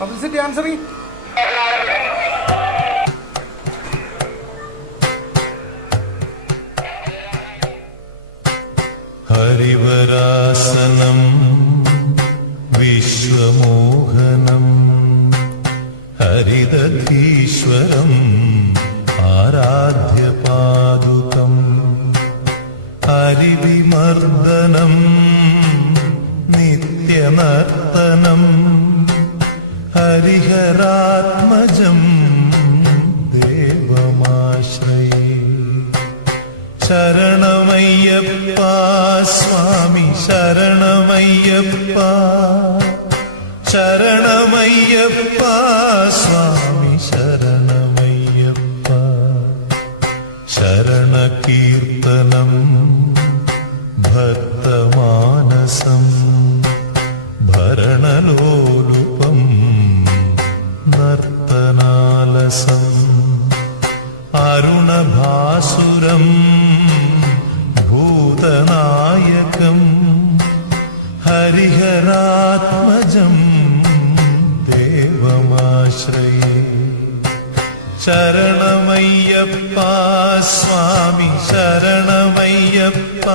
Publicity answering. Harivarasanam വിശ്വമോഹനം ഹരിദധീശ്വരം ആരാധ്യപാദുകം ഹരിവിമർദ്ദനം നിത്യനർത്തനം ഹരിഹരാത്മജം ദേവമാശ്രയേ. ശരണമയ്യപ്പ സ്വാമി ശരണമയ്യപ്പ ശരണമയ്യപ്പ സ്വാമി ശരണമയ്യപ്പ. ശരണകീർത്തനം ഭക്തമാനസം ഭരണലോലുപം നർത്തനാലസം അരുണഭാസുരം ഭൂതനായകം ഹരിഹരാത്മജം ദേവമാശ്രയേ. ശരണമയ്യപ്പ സ്വാമി ശരണമയ്യപ്പ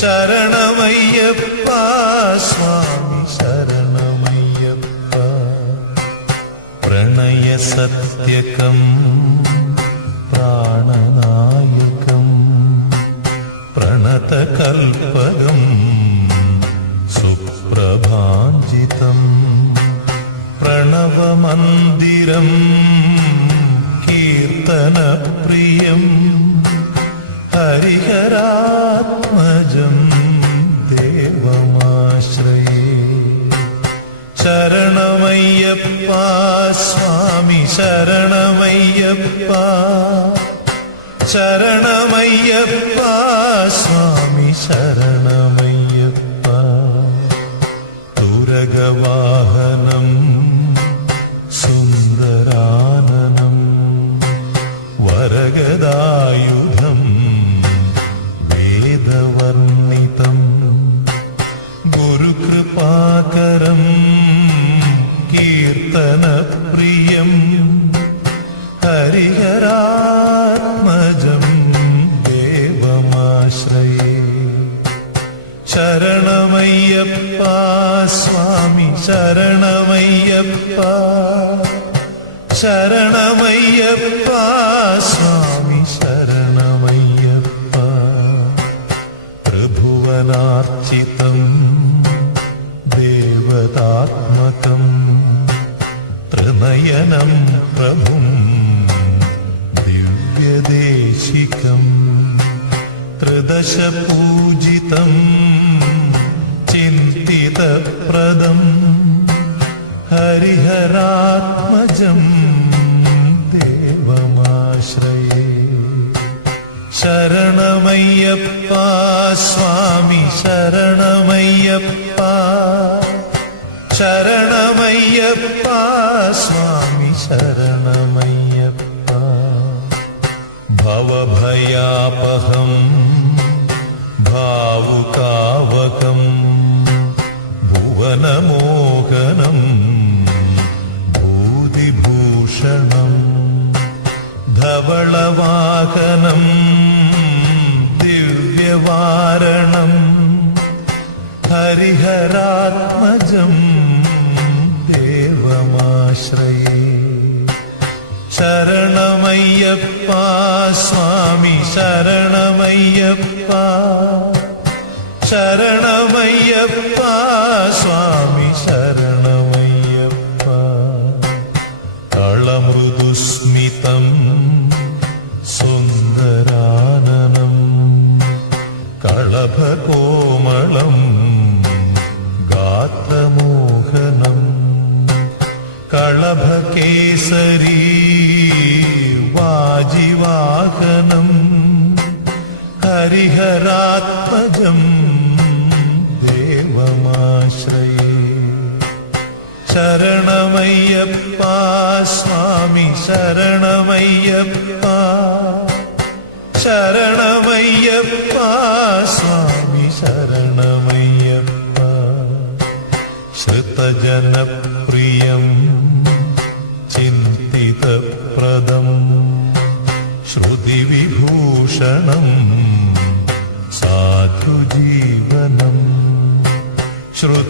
ശരണമയ്യപ്പ സ്വാമി ശരണമയ്യപ്പ. പ്രണയസത്യകം പ്രാണനായകം പ്രണതകൽപകം സുപ്രഭാഞ്ജിതം പ്രണവമന്ദിരം കീർത്തനപ്രിയം ഹരിഹരാത്മജം ദേവമാശ്രയേ. ശരണമയ്യപ്പ സ്വാമി ശരണമയ്യപ്പ ശരണമയ്യപ്പ സ്വാമി ശരണമയ്യപ്പ. തുരഗവാഹനം സുന്ദരാനനം വരഗദായുധം വേദവർണിതം ഗുരുകൃപാകരം കീർത്തനപ്രിയം ഹരിഹരാത്മജം ദേവമാശ്രയേ. ശരണമയ്യപ്പ സ്വാമി ശരണമയ്യപ്പ ശരണമയ്യപ്പ സ്വാമി ശരണമയ്യപ്പ. ത്രിഭുവനാർച്ചിതം ദേവതാത്മകം ത്രിനയനം പ്രഭും ദിവ്യദേശികം ത്രിദശപൂജിതം ചിന്തിതപ്രദം ഹരിഹരാത്മജം ദേവമാശ്രയേ. ശരണമയ്യപ്പ സ്വാമി ശരണമയ്യപ്പ ശരണമയ്യപ്പ സ്വാമി ശരണമയ്യപ്പ. ഭവഭയാപഹം ഭാവുകാവകം ഭുവനമോഹനം ഭൂതിഭൂഷണം ധവളവാഹനം ദിവ്യവാരണം ഹരിഹരാത്മജം ദേവമാശ്രയേ. ശരണമയ്യപ്പ സ്വാമി ശരണമയ്യപ്പ ശരണമയ്യപ്പ സ്വാമി ശരണമയ്യപ്പ. കളമൃദുസ്മിതം സുന്ദരാനനം കളഭകോമളം ഗാത്രമോഹനം കളഭകേസരീ വാജിവാഹനം ഹരിഹരാത്മജം ദേവമാശ്രയേ. ശരണമയ്യപ്പ സ്വാമി ശരണമയ്യപ്പ ശരണമയ്യപ്പ സ്വാമി ശരണമയ്യപ്പ. ശ്രുതജനപ്രിയ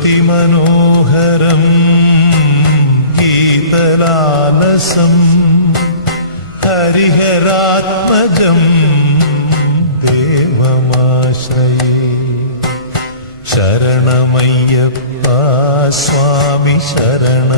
ശ്രുതിമനോഹരം ഗീതലാലസം ഹരിഹരാത്മജം ദേവമാശ്രയേ. ശരണമയ്യപ്പ സ്വാമി ശരണം.